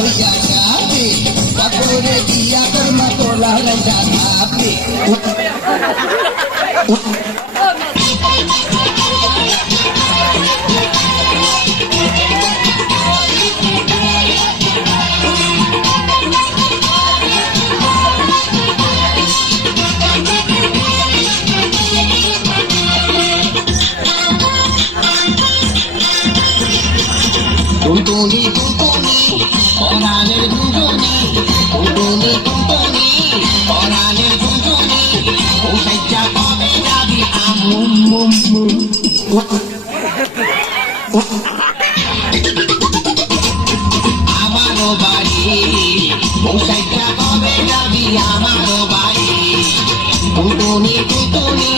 হইয়া যাবে পাথরে দিয়া কর্ম তোলা হইয়া যাবে Tuntuni, tuntuni, পরাণের টুনটুনি টুনটুনি টুনটুনি পরাণের টুনটুনি ও আমারও বাড়ি ও কবে যাবি আমারও বাড়ি। টুনটুনি টুনটুনি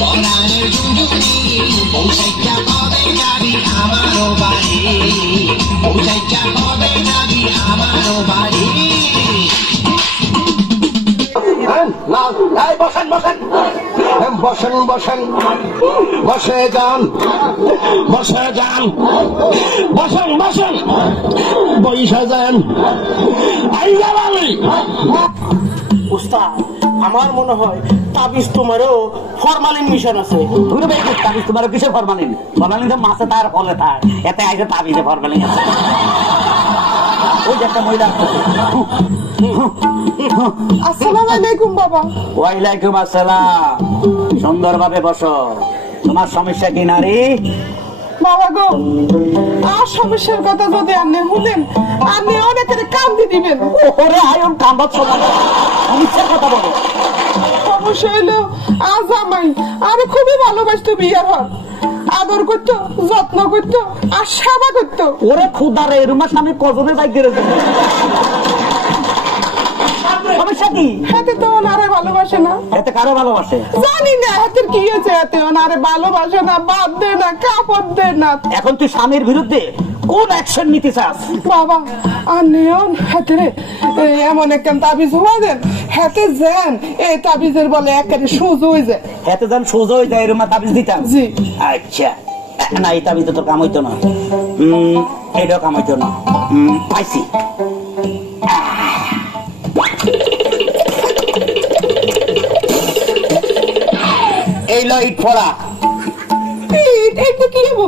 পরাণের টুনটুনি বসেন বসেন। বসেন বসেন। বসে যান। বসে যান। বসেন বসেন। বইসে যান। উস্তাদ আমার মনে হয় তাবিজ তোমারও ফরমালিন মিশন আছে। করতে তাবিজ তোমার কিসে ফরমালিন? ফরমালিন তো মাছে তার ফলে তার। এতে আইসে তাবিজে ফরমালিন আছে। ওই যে একটা মহিলা আসসালামু আলাইকুম বাবা। ওয়ালাইকুম আসসালাম। সুন্দরভাবে বসো। তোমার সমস্যা কি নারী? বাবা গো আর সমস্যার কথা যদি আপনি শুনেন আপনি অনেকের কান্দি দিবেন। ওরে আয়ন কান্দার সময় সমস্যার কথা বলো। সমস্যা হইল আজ আমাই আরে খুবই ভালোবাসতো বিয়ার হন আদর করতো যত্ন করতো আর সেবা করতো। ওরে খুদারে এরুমা স্বামী কজনে যাই সমস্যা কি হাতে তো ওনারে ভালোবাসে না। এতে কারও ভালোবাসে? জানি না হাতের কি হয়েছে হাতে ওনারে ভালোবাসে না বাদ দে না কাপড় দে না। এখন তুই স্বামীর বিরুদ্ধে কোন অ্যাকশন নিতে চাস? বাবা আর নিয়ন হাতে। এমন একটা তাবিজ হওয়া দেন হাতে যান। এই তাবিজের বলে একেবারে সোজা হয়ে যায়। এতে যান সোজা হয়ে যায় এরুমা তাবিজ দিতাম। জি। আচ্ছা। না এই তাবিজ তো কাম হইতো না। এটাও কাম হইতো না। পাইছি।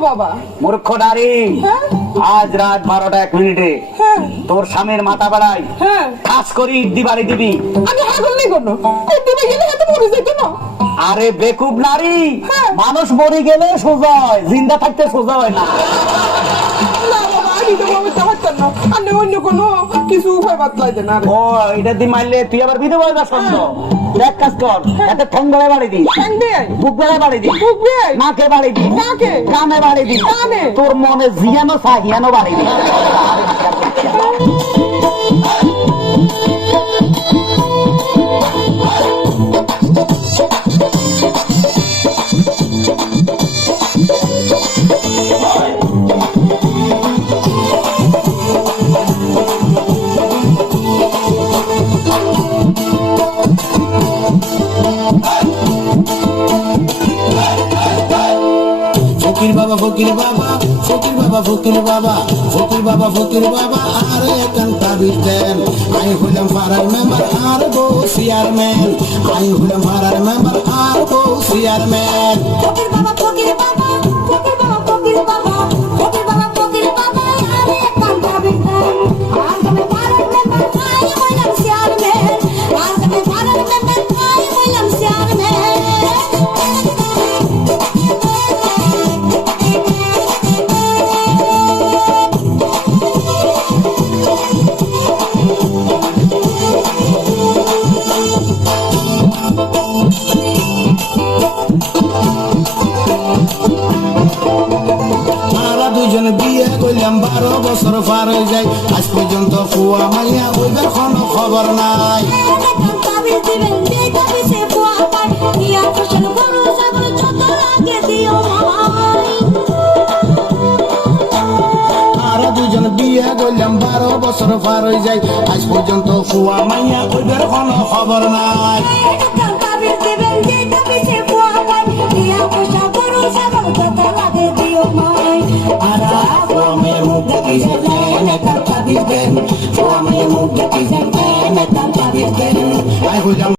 বাবা? মূর্খ নারী হ্যাঁ? আজ রাত বারোটা এক মিনিটে। হ্যাঁ। তোর স্বামীর মাথা বাড়াই। হ্যাঁ। করি দিবি। আরে বেকুব নারী। মানুষ মরে গেলে সোজা হয় জিন্দা থাকতে সোজা হয় না। আমি তো বলতে পারতাম না আমি অন্য কোনো কিছু উপায় বাতলাই দেন ও এটা দিয়ে মারলে তুই আবার বিধবা হয়ে। যাস সন্দেহ দেখ কাজ কর বাড়ি দি ঠ্যাং বুক বাড়ি দি বুক দিয়ে নাকে বাড়ি দি নাকে? কানে বাড়ি দি কানে? তোর মনে জিয়ানো সাহিয়ানো বাড়ি দি বাবা, ফকির বাবা ফকির বাবা ফকির বাবা ফকির বাবা ফকির বাবা, আরে একান তাবিজ দেন। আই হলাম পাড়ার মেম্বার, আর বউ চেয়ারম্যান। আই হলাম পাড়ার মেম্বার, আর বউ চেয়ারম্যান। ফকির বাবা ফকির বাবা। বছর পার হয়ে যায়, আজ পর্যন্ত ফুয়া মাইয়া ওইদের কোনো খবর নাই। বারো বছর পার হয়ে যায়, আজ পর্যন্ত ফুয়া মাইয়া ওইদের কোনো খবর নাই। I'm y mucho que se me, me están sabiendo. Ay, Julián.